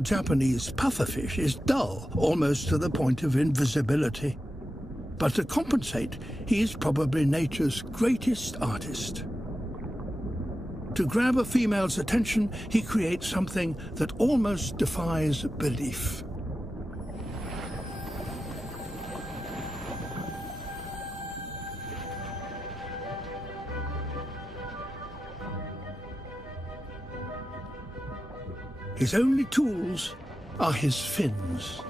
Japanese pufferfish is dull, almost to the point of invisibility. But to compensate, he is probably nature's greatest artist. To grab a female's attention, he creates something that almost defies belief. His only tools are his fins.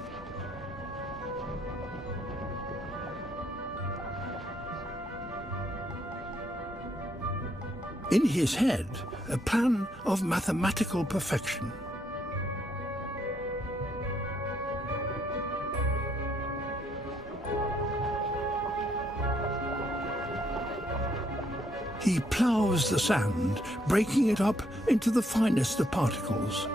In his head, a plan of mathematical perfection. He ploughs the sand, breaking it up into the finest of particles.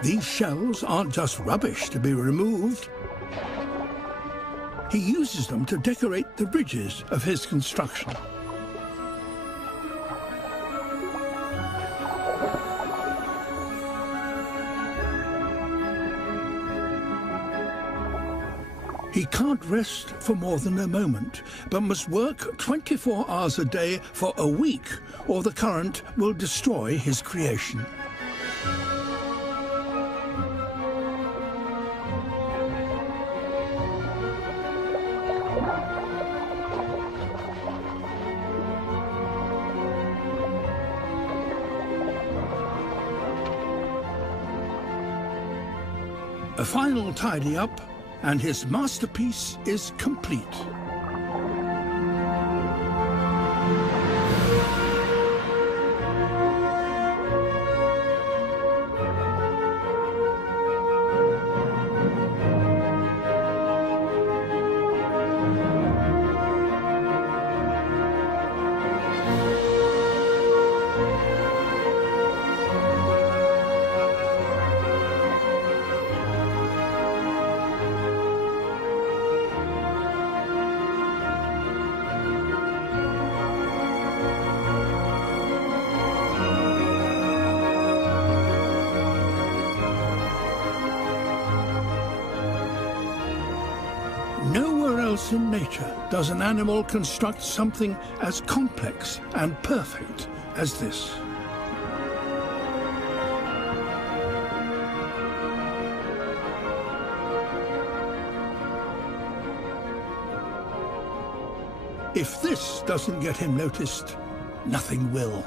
These shells aren't just rubbish to be removed. He uses them to decorate the ridges of his construction. He can't rest for more than a moment, but must work 24 hours a day for a week, or the current will destroy his creation. A final tidy-up, and his masterpiece is complete. Nowhere else in nature does an animal construct something as complex and perfect as this. If this doesn't get him noticed, nothing will.